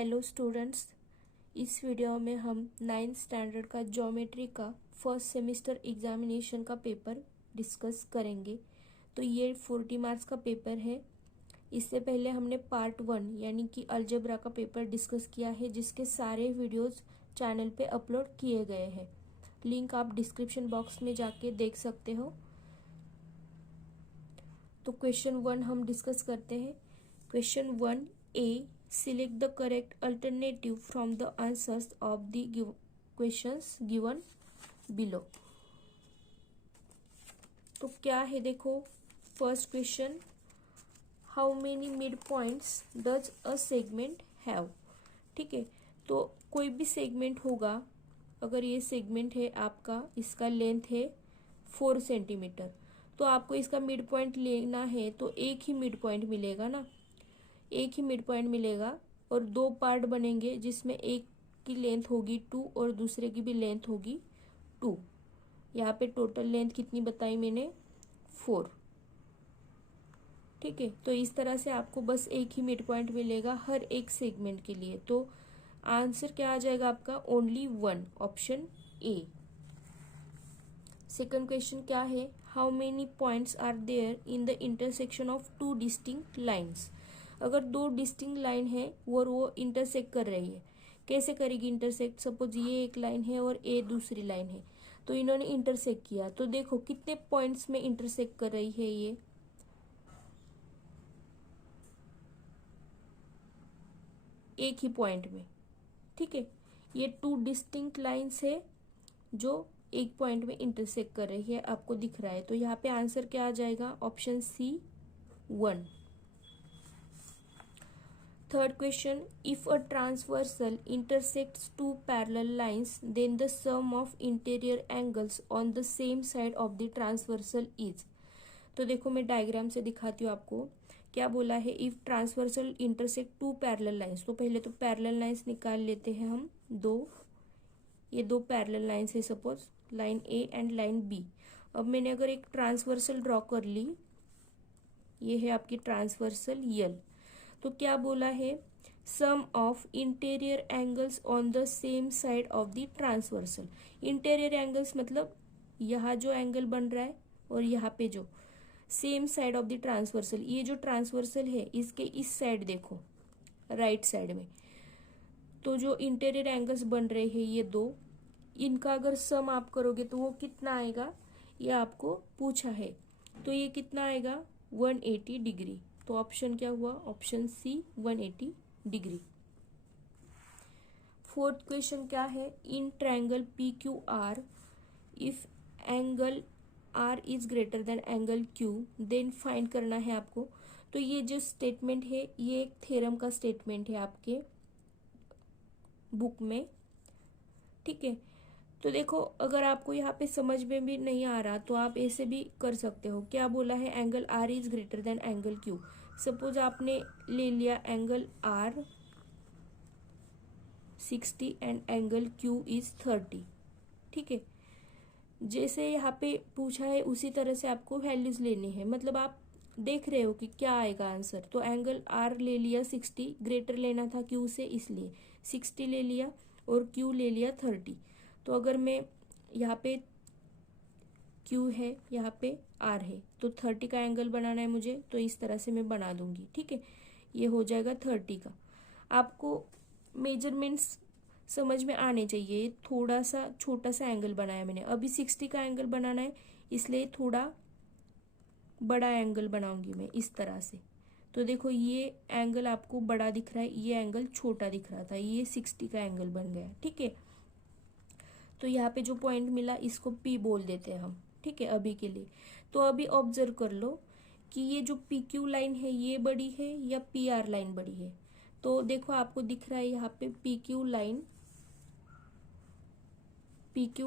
Hello students, इस video में हम 9th स्टैंडर्ड का ज्योमेट्री का फर्स्ट सेमेस्टर एग्जामिनेशन का पेपर डिस्कस करेंगे। तो ये 40 मार्क्स का पेपर है। इससे पहले हमने पार्ट 1 यानी कि अलजेब्रा का पेपर डिस्कस किया है, जिसके सारे वीडियोस चैनल पे अपलोड किए गए हैं। लिंक आप डिस्क्रिप्शन बॉक्स में जाके देख सकते हो। तो क्वेश्चन 1 हम डिस्कस करते हैं। Question 1A, select the correct alternative from the answers of the questions given below। तो क्या है देखो, first question, how many mid points does a segment have. ठीक है, तो कोई भी सेगमेंट होगा, अगर ये सेगमेंट है आपका, इसका लेंथ है 4 सेंटीमीटर, तो आपको इसका मिड पॉइंट लेना है तो एक ही मिड पॉइंट मिलेगा ना, एक ही मिड पॉइंट मिलेगा। और दो पार्ट बनेंगे जिसमें एक की लेंथ होगी 2 और दूसरे की भी लेंथ होगी 2। यहाँ पे टोटल लेंथ कितनी बताई मैंने, 4। ठीक है, तो इस तरह से आपको बस एक ही मिड पॉइंट मिलेगा हर एक सेगमेंट के लिए। तो आंसर क्या आ जाएगा आपका, only 1, option A. Second question क्या है, how many points are there in the intersection of 2 distinct lines. अगर 2 डिस्टिंक्ट लाइन है और वो इंटरसेक्ट कर रही है, कैसे करेगी इंटरसेक्ट, सपोज ये एक लाइन है और ए दूसरी लाइन है, तो इन्होंने इंटरसेक्ट किया, तो देखो कितने पॉइंट्स में इंटरसेक्ट कर रही है ये, एक ही पॉइंट में। ठीक है, ये 2 डिस्टिंक्ट लाइन्स है जो एक पॉइंट में इंटरसेक्ट कर रही है, आपको दिख रहा है। तो यहाँ पे आंसर क्या आ जाएगा, option C, 1। Third question, if a transversal intersects 2 parallel lines, then the sum of interior angles on the same side of the transversal is। तो देखो मैं डायग्राम से दिखाती हूँ आपको। क्या बोला है, if transversal intersect 2 parallel lines, तो पहले तो पैरेलल लाइंस निकाल लेते हैं हम, 2। ये 2 पैरेलल लाइंस है, suppose line A and line B. अब मैंने अगर एक ट्रांसवर्सल ड्रॉ कर ली, ये है आपकी ट्रांसवर्सल यल। तो क्या बोला है, sum of interior angles on the same side of the transversal. Interior angles मतलब यहाँ जो एंगल बन रहा है और यहाँ पे जो same side of the transversal, ये जो ट्रांसवर्सल है इसके इस साइड देखो, राइट साइड में, तो जो इंटीरियर एंगल्स बन रहे हैं ये 2, इनका अगर सम आप करोगे तो वो कितना आएगा, ये आपको पूछा है। तो ये कितना आएगा, 180 डिग्री। तो ऑप्शन क्या हुआ, option C, 180 degree. Fourth question क्या है, in triangle P Q R, if angle R is greater than angle Q, then find करना है आपको। तो ये जो स्टेटमेंट है ये एक थ्योरम का स्टेटमेंट है आपके बुक में। ठीक है, तो देखो अगर आपको यहाँ पे समझ में भी नहीं आ रहा तो आप ऐसे भी कर सकते हो। क्या बोला है, angle R is greater than angle Q. Suppose आपने ले लिया angle R 60 and angle Q is 30। ठीक है, जैसे यहाँ पे पूछा है उसी तरह से आपको वैल्यूज लेनी है, मतलब आप देख रहे हो कि क्या आएगा आंसर। तो एंगल आर ले लिया 60, ग्रेटर लेना था क्यू से, इसलिए 60 ले लिया और क्यू ले लिया 30। तो अगर मैं यहाँ पे क्यू है, यहाँ पे आर है, तो 30 का एंगल बनाना है मुझे, तो इस तरह से मैं बना दूंगी। ठीक है, ये हो जाएगा 30 का। आपको मेजरमेंट्स समझ में आने चाहिए। थोड़ा सा छोटा सा एंगल बनाया मैंने, अभी 60 का एंगल बनाना है, इसलिए थोड़ा बड़ा एंगल बनाऊंगी मैं इस तरह से। तो देखो ये एंगल आपको बड़ा दिख रहा है, ये एंगल छोटा दिख रहा था, ये 60 का एंगल बन गया। ठीक है, तो यहाँ पे जो पॉइंट मिला इसको पी बोल देते हैं हम। ठीक है, अभी के लिए। तो अभी ऑब्जर्व कर लो कि ये जो पी क्यू लाइन है ये बड़ी है या पी आर लाइन बड़ी है। तो देखो आपको दिख रहा है यहाँ पे पी क्यू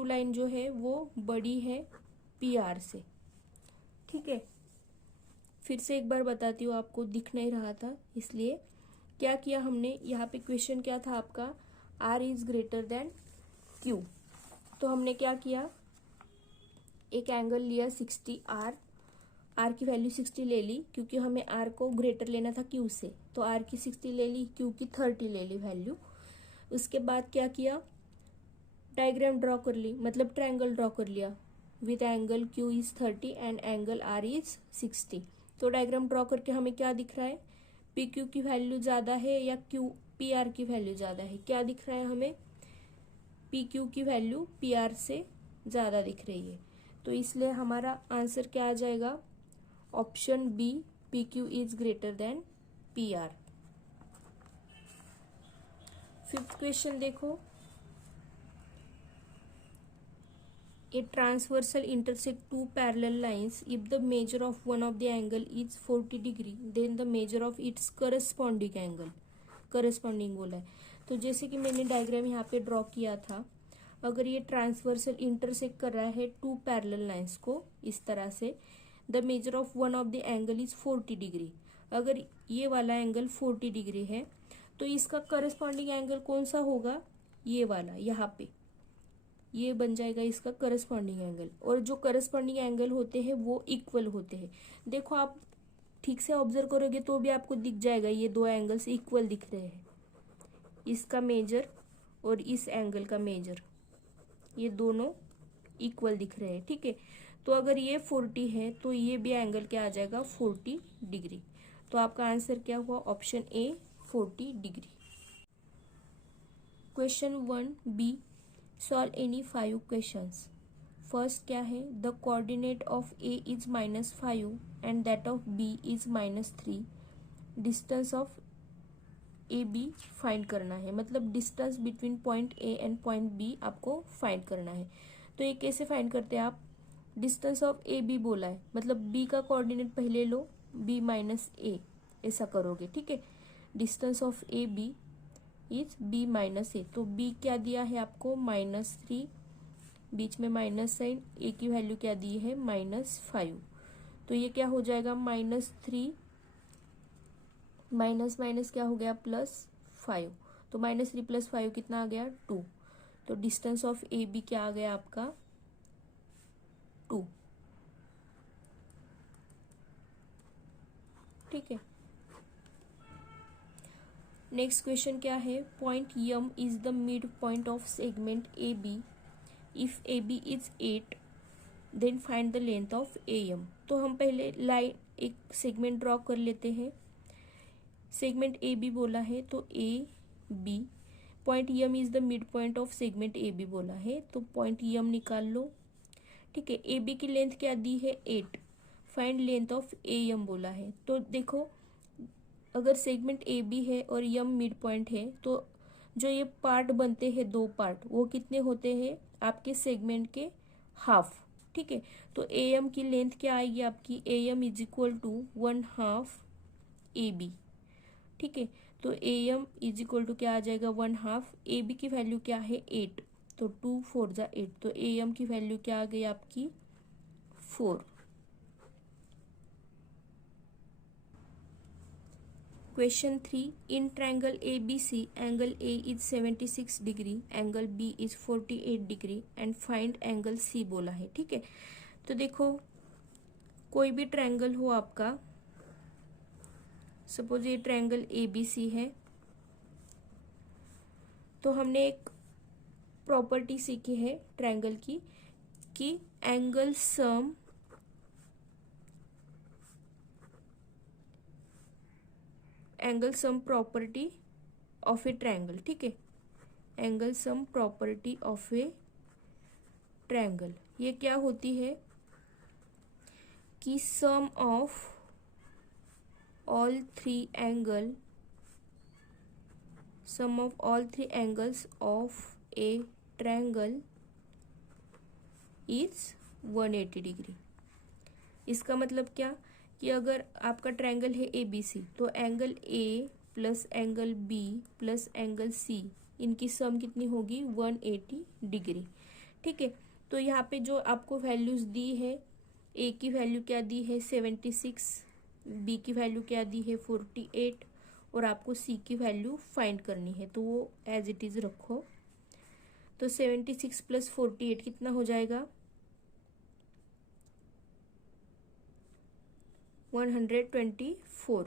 लाइन जो है वो बड़ी है पी आर से। ठीक है, फिर से एक बार बताती हूँ, आपको दिख नहीं रहा था इसलिए। क्या किया हमने, यहाँ पे क्वेश्चन क्या था आपका, R is greater than Q. तो हमने क्या किया, एक एंगल लिया 60 आर आर की वैल्यू 60 ले ली, क्योंकि हमें आर को ग्रेटर लेना था क्यू से, तो आर की 60 ले ली, क्यू की 30 ले ली वैल्यू। उसके बाद क्या किया, डायग्राम ड्रॉ कर ली, मतलब ट्रायंगल ड्रॉ कर लिया with angle Q is 30 and angle R is 60। तो डायग्राम ड्रॉ करके हमें क्या दिख रहा है, पी क्यू की वैल्यू ज़्यादा है या क्यू पी आर की वैल्यू ज़्यादा है, क्या दिख रहा है हमें, पी क्यू की वैल्यू पी आर से ज़्यादा दिख रही है। तो इसलिए हमारा आंसर क्या आ जाएगा, option B, P Q is greater than P R. Fifth question देखो, a transversal intersect two parallel lines. If the measure of one of the angle is 40 degree, then the measure of its corresponding angle, corresponding बोला है। तो जैसे कि मैंने diagram यहाँ पे draw किया था, अगर ये ट्रांसवर्सल इंटरसेक्ट कर रहा है टू पैरेलल लाइंस को इस तरह से, the measure of one of the angle is 40 degree, अगर ये वाला एंगल 40 डिग्री है तो इसका करस्पॉन्डिंग एंगल कौन सा होगा, ये वाला, यहाँ पे ये बन जाएगा इसका करस्पॉन्डिंग एंगल। और जो करस्पॉन्डिंग एंगल होते हैं वो इक्वल होते हैं। देखो आप ठीक से ऑब्जर्व करोगे तो भी आपको दिख जाएगा, ये दो एंगल्स इक्वल दिख रहे हैं, इसका मेजर और इस एंगल का मेजर, ये दोनों इक्वल दिख रहे हैं, ठीक है। तो अगर ये 40 है तो ये भी एंगल क्या आ जाएगा, 40 डिग्री। तो आपका आंसर क्या हुआ, option A 40 degree. Question 1b, solve any 5 questions. First क्या है, the coordinate of A is -5 and that of B is -3, distance of A B find करना है, मतलब distance between point A and point B आपको find करना है। तो ये कैसे फाइंड करते हैं आप, डिस्टेंस ऑफ ए बी बोला है, मतलब बी का कोऑर्डिनेट पहले लो, बी माइनस ए, ऐसा करोगे, ठीक है। Distance of A B is B minus A, तो बी क्या दिया है आपको, -3, बीच में माइनस साइन, ए की वैल्यू क्या दी है, -5। तो ये क्या हो जाएगा, -3 माइनस माइनस क्या हो गया, +5। तो -3 + 5 कितना आ गया, 2। तो डिस्टेंस ऑफ ए बी क्या आ गया आपका, 2, ठीक है। नेक्स्ट क्वेश्चन क्या है, point M is the mid point of segment A B, if A B is 8 then find the length of A M. तो हम पहले लाइन एक सेगमेंट ड्रॉ कर लेते हैं, सेगमेंट ए बी बोला है तो A B, point M is the mid point of segment A B बोला है, तो पॉइंट यम निकाल लो, ठीक है। ए बी की लेंथ क्या दी है, 8, find length of A M बोला है। तो देखो अगर सेगमेंट ए बी है और यम मिड पॉइंट है तो जो ये पार्ट बनते हैं, दो पार्ट, वो कितने होते हैं आपके सेगमेंट के, हाफ, ठीक है। तो ए एम की लेंथ क्या आएगी आपकी, A M is equal to 1/2 A B, ठीक है। तो A M is equal to क्या आ जाएगा, 1/2, ए बी की वैल्यू क्या है, 8, तो 2 4 जा 8, तो ए एम की वैल्यू क्या आ गई आपकी, 4। Question 3, in triangle A B C angle A is 76 degree, angle B is 48 degree and find angle C बोला है, ठीक है। तो देखो कोई भी ट्रायंगल हो आपका, सपोज ये ट्रायंगल ए बी सी है, तो हमने एक प्रॉपर्टी सीखी है ट्रायंगल की कि angle sum property of a triangle, ठीक है। Angle sum property of a triangle, ये क्या होती है कि sum of all three angles of a triangle is 180 degree. इसका मतलब क्या कि अगर आपका ट्रायंगल है ए बी सी, तो angle A plus angle B plus angle C, इनकी सम कितनी होगी, 180 डिग्री, ठीक है। तो यहाँ पे जो आपको वैल्यूज दी है, ए की वैल्यू क्या दी है, 76, बी की वैल्यू क्या दी है, 48, और आपको सी की वैल्यू फाइंड करनी है, तो वो एज इट इज रखो। तो 76 + 48 कितना हो जाएगा, 124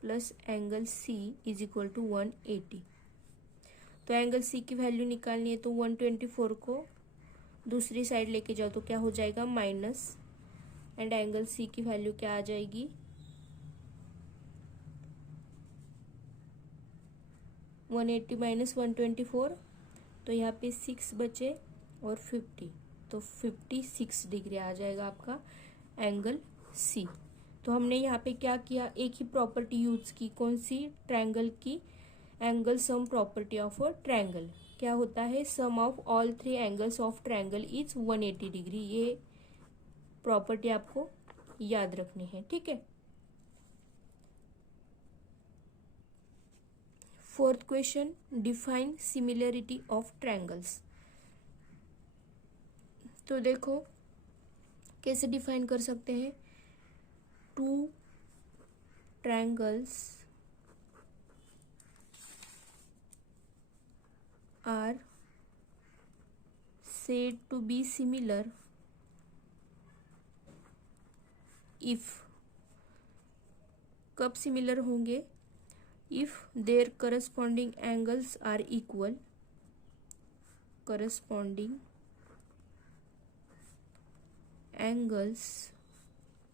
plus angle C is equal to 180। तो एंगल सी की वैल्यू निकालनी है, तो 124 को दूसरी साइड लेके जाओ तो क्या हो जाएगा माइनस, एंड एंगल सी की वैल्यू क्या आ जाएगी 180 माइनस 124, तो यहाँ पे 6 बचे और 50, तो 56 डिग्री आ जाएगा आपका एंगल सी। तो हमने यहाँ पे क्या किया, एक ही प्रॉपर्टी यूज की, कौन सी, ट्रायंगल की, angle sum property of a triangle. क्या होता है, sum of all 3 angles of triangle is 180 degree. ये प्रॉपर्टी आपको याद रखनी है, ठीक है। Fourth question, define similarity of triangles. तो देखो कैसे डिफाइन कर सकते हैं, 2 triangles are said to be similar if, कब सिमिलर होंगे, if their corresponding angles are equal, corresponding angles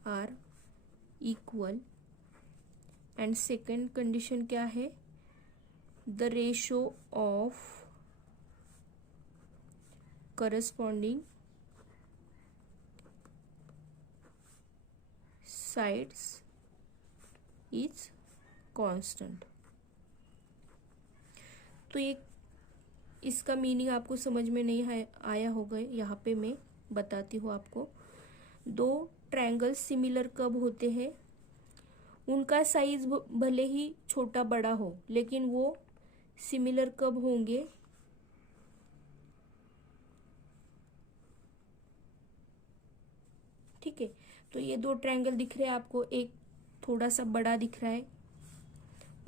are equal, and second condition क्या है, the ratio of corresponding sides is constant। तो ये इसका मीनिंग आपको समझ में नहीं आया होगा, यहाँ पे मैं बताती हूँ आपको। 2 ट्रायंगल सिमिलर कब होते हैं, उनका साइज भले ही छोटा बड़ा हो, लेकिन वो सिमिलर कब होंगे, ठीक है। तो ये 2 ट्रायंगल दिख रहे हैं आपको, एक थोड़ा सा बड़ा दिख रहा है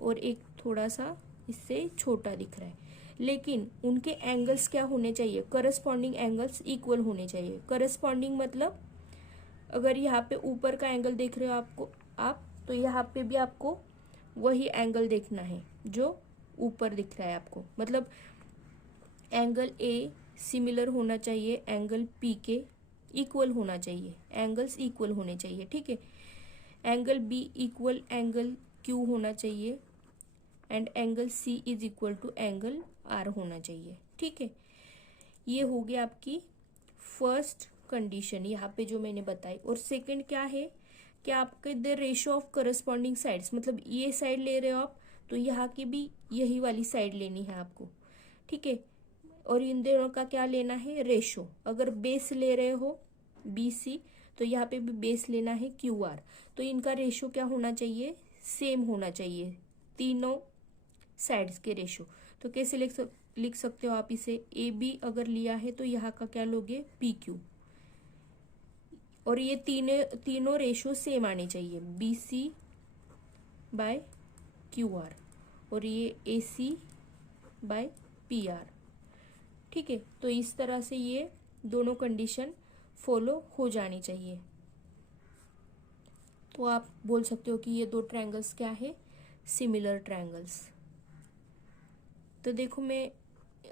और एक थोड़ा सा इससे छोटा दिख रहा है, लेकिन उनके एंगल्स क्या होने चाहिए, करस्पॉन्डिंग एंगल्स इक्वल होने चाहिए। करस्पॉन्डिंग मतलब अगर यहाँ पे ऊपर का एंगल देख रहे हो आप तो यहाँ पे भी आपको वही एंगल देखना है जो ऊपर दिख रहा है आपको, मतलब एंगल ए सिमिलर होना चाहिए एंगल पी के, इक्वल होना चाहिए, एंगल्स इक्वल होने चाहिए, ठीक है। Angle B equal angle Q होना चाहिए, and angle C is equal to angle R होना चाहिए, ठीक है। ये हो गया आपकी फर्स्ट कंडीशन यहाँ पे जो मैंने बताई। और सेकंड क्या है कि आपके the ratio of corresponding sides, मतलब ये साइड ले रहे हो आप तो यहाँ की भी यही वाली साइड लेनी है आपको, ठीक है। और इन दोनों का क्या लेना है, रेशो। अगर बेस ले रहे हो BC तो यहाँ पे भी बेस लेना है QR, तो इनका रेशो क्या होना चाहिए, सेम होना चाहिए, तीनों साइड्स के रेशो। तो कैसे लिख सकते हो आप इसे, AB अगर लिया है तो यहाँ का क्या लोगे PQ, और ये तीनों रेशो सेम आने चाहिए, BC बाय QR और ये AC बाय PR, ठीक है। तो इस तरह से ये दोनों कंडीशन फॉलो हो जानी चाहिए। तो आप बोल सकते हो कि ये 2 ट्रायंगल्स क्या है, सिमिलर ट्रायंगल्स। तो देखो मैं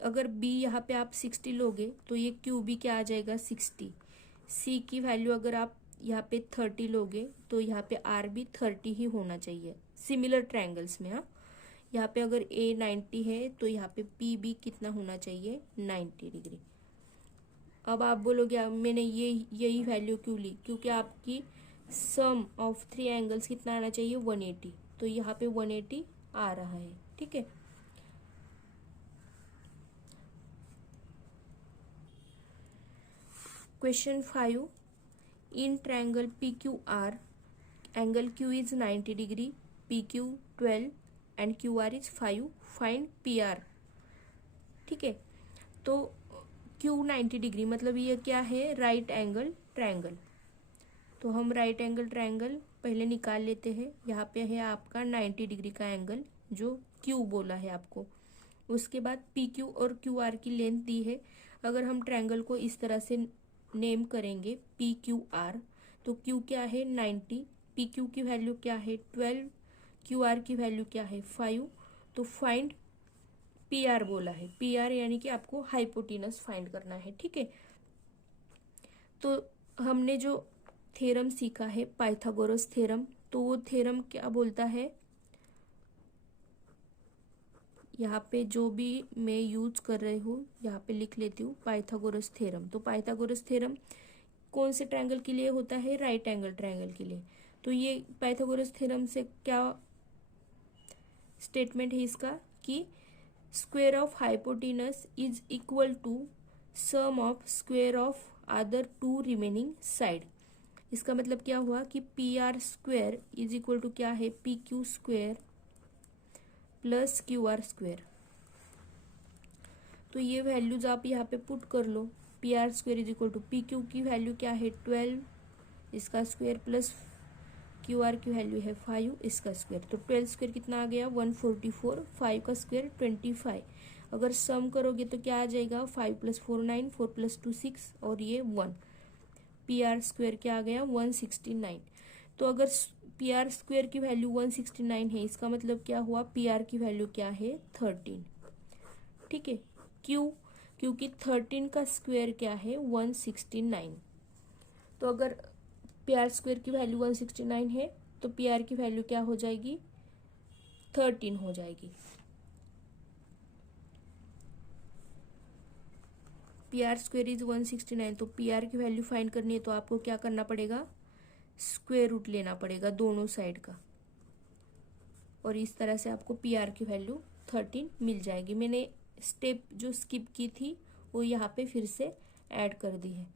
अगर B यहाँ पे आप 60 लोगे तो ये QB क्या आ जाएगा 60। C की वैल्यू अगर आप यहाँ पे 30 लोगे तो यहाँ पे R भी 30 ही होना चाहिए सिमिलर ट्रायंगल्स में। हाँ, यहाँ पे अगर A 90 है तो यहाँ पे P भी कितना होना चाहिए 90 डिग्री। अब आप बोलोगे मैंने यही वैल्यू क्यों ली, क्योंकि आपकी सम ऑफ 3 एंगल्स कितना आना चाहिए 180, तो यहाँ पे 180 आ रहा है, ठीक है। Question 5, in triangle PQR angle Q is 90 degree, PQ 12 and QR is 5, find PR, ठीक है। तो Q 90 डिग्री मतलब ये क्या है, राइट एंगल ट्रायंगल। तो हम राइट एंगल ट्रायंगल पहले निकाल लेते हैं। यहाँ पे है आपका 90 डिग्री का एंगल जो Q बोला है आपको। उसके बाद PQ और QR की लेंथ दी है। अगर हम ट्रायंगल को इस तरह से नेम करेंगे PQR, तो Q क्या है 90 पी क्यू की वैल्यू क्या है 12, क्यू आर की वैल्यू क्या है 5। तो फाइंड पी आर बोला है, पी आर यानी कि आपको हाइपोटेनस फाइंड करना है, ठीक है। तो हमने जो थ्योरम सीखा है पाइथागोरस थ्योरम, तो वो थ्योरम क्या बोलता है, यहाँ पे जो भी मैं यूज कर रही हूँ यहाँ पे लिख लेती हूँ पाइथागोरस थ्योरम। तो पाइथागोरस थ्योरम कौन से ट्रायंगल के लिए होता है, राइट एंगल ट्रायंगल के लिए। तो ये पाइथागोरस थ्योरम से क्या स्टेटमेंट है इसका कि square of hypotenuse is equal to sum of square of other two remaining side. इसका मतलब क्या हुआ कि P R square is equal to क्या है, P Q square plus Q R square. तो ये वैल्यूज आप यहाँ पे पुट कर लो। P R square is equal to P Q की वैल्यू क्या है 12, इसका स्क्वायर प्लस क्यू आर की वैल्यू है 5, इसका स्क्वायर। तो 12 स्क्वायर कितना आ गया 144, 5 का स्क्वायर 25। अगर सम करोगे तो क्या आ जाएगा 5 + 4 9, 4 + 2 6 और ये 1। पी आर स्क्वायर क्या आ गया 169। तो अगर पी आर स्क्वायर की वैल्यू 169 है, इसका मतलब क्या हुआ पी आर की वैल्यू क्या है 13, ठीक है। क्यों, क्योंकि 13 का स्क्वायर क्या है 169। तो अगर पी आर स्क्वायर की वैल्यू 169 है तो पी आर की वैल्यू क्या हो जाएगी 13 हो जाएगी। पी आर स्क्वायर इज 169, तो पी आर की वैल्यू फाइंड करनी है तो आपको क्या करना पड़ेगा, स्क्वायर रूट लेना पड़ेगा दोनों साइड का, और इस तरह से आपको पी आर की वैल्यू 13 मिल जाएगी। मैंने स्टेप जो स्किप की थी वो यहाँ पे फिर से ऐड कर दी है।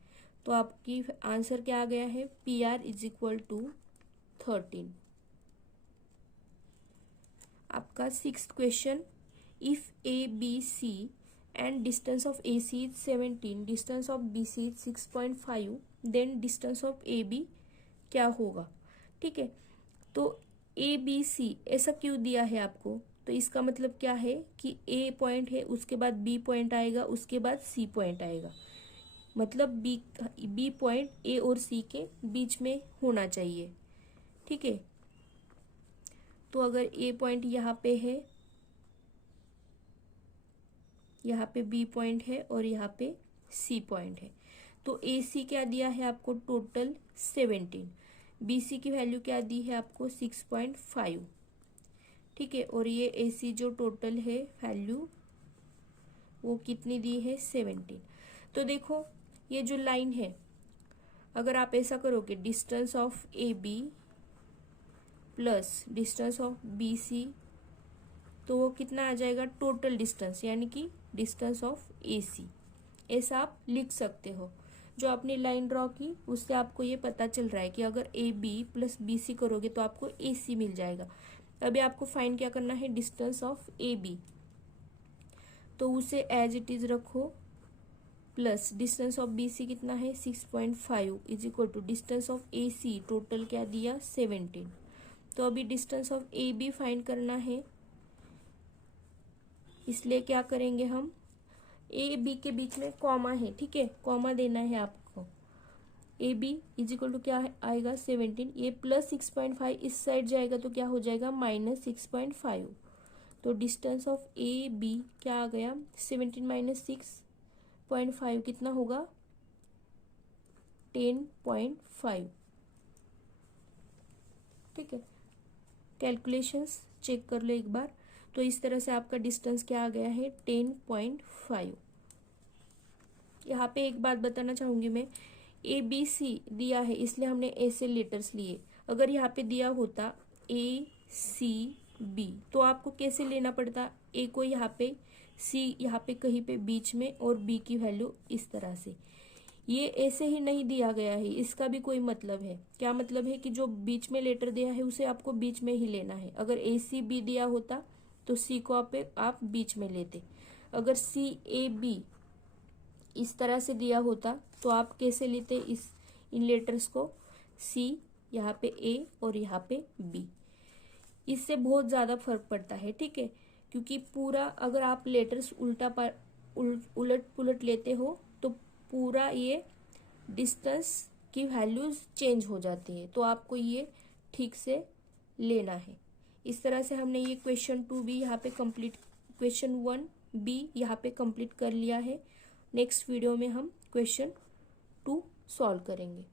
तो आपकी आंसर क्या आ गया है, P R is equal to 13। आपका 6th question, if A B C and distance of A C is 17, distance of B C is 6.5, then distance of A B क्या होगा, ठीक है। तो ए बी सी ऐसा क्यों दिया है आपको, तो इसका मतलब क्या है कि ए पॉइंट है, उसके बाद बी पॉइंट आएगा, उसके बाद सी पॉइंट आएगा, मतलब बी पॉइंट ए और सी के बीच में होना चाहिए, ठीक है। तो अगर ए पॉइंट यहाँ पे है, यहाँ पे बी पॉइंट है और यहाँ पे सी पॉइंट है, तो ए सी क्या दिया है आपको टोटल 17, बी सी की वैल्यू क्या दी है आपको 6.5, ठीक है। और ये ए सी जो टोटल है वैल्यू वो कितनी दी है 17। तो देखो ये जो लाइन है, अगर आप ऐसा करोगे distance of A B plus distance of B C, तो वो कितना आ जाएगा टोटल डिस्टेंस, यानी कि डिस्टेंस ऑफ ए सी, ऐसा आप लिख सकते हो। जो आपने लाइन ड्रॉ की उससे आपको ये पता चल रहा है कि अगर A B plus B C करोगे तो आपको ए सी मिल जाएगा। अभी आपको फाइंड क्या करना है, डिस्टेंस ऑफ ए बी, तो उसे एज इट इज रखो, plus distance of B C कितना है 6.5 is equal to distance of A C total क्या दिया 17। तो अभी distance of A B find करना है, इसलिए क्या करेंगे हम, ए बी के बीच में कॉमा है, ठीक है, कॉमा देना है आपको। A B is equal to क्या आएगा 17, ये प्लस 6.5 इस साइड जाएगा तो क्या हो जाएगा -6.5। तो डिस्टेंस ऑफ ए बी क्या आ गया 17 - 6.5 कितना होगा 10.5, ठीक है। कैलकुलेशंस चेक कर लो एक बार। तो इस तरह से आपका डिस्टेंस क्या आ गया है 10.5। यहाँ पे एक बात बताना चाहूंगी मैं, ए बी सी दिया है इसलिए हमने ऐसे लेटर्स लिए, अगर यहाँ पे दिया होता ए सी बी तो आपको कैसे लेना पड़ता, ए को यहाँ पे, सी यहाँ पे कहीं पे बीच में और बी की वैल्यू इस तरह से। ये ऐसे ही नहीं दिया गया है, इसका भी कोई मतलब है। क्या मतलब है कि जो बीच में लेटर दिया है उसे आपको बीच में ही लेना है। अगर ए सी बी दिया होता तो सी को आप बीच में लेते, अगर सी ए बी इस तरह से दिया होता तो आप कैसे लेते इन लेटर्स को, सी यहाँ पे ए और यहाँ पे बी। इससे बहुत ज़्यादा फर्क पड़ता है, ठीक है, क्योंकि पूरा अगर आप लेटर्स उलट पुलट लेते हो तो पूरा ये डिस्टेंस की वैल्यूज चेंज हो जाती है। तो आपको ये ठीक से लेना है। इस तरह से हमने ये क्वेश्चन 2 भी यहाँ पे कंप्लीट, क्वेश्चन 1 भी यहाँ पे कंप्लीट कर लिया है। नेक्स्ट वीडियो में हम क्वेश्चन 2 सॉल्व करेंगे।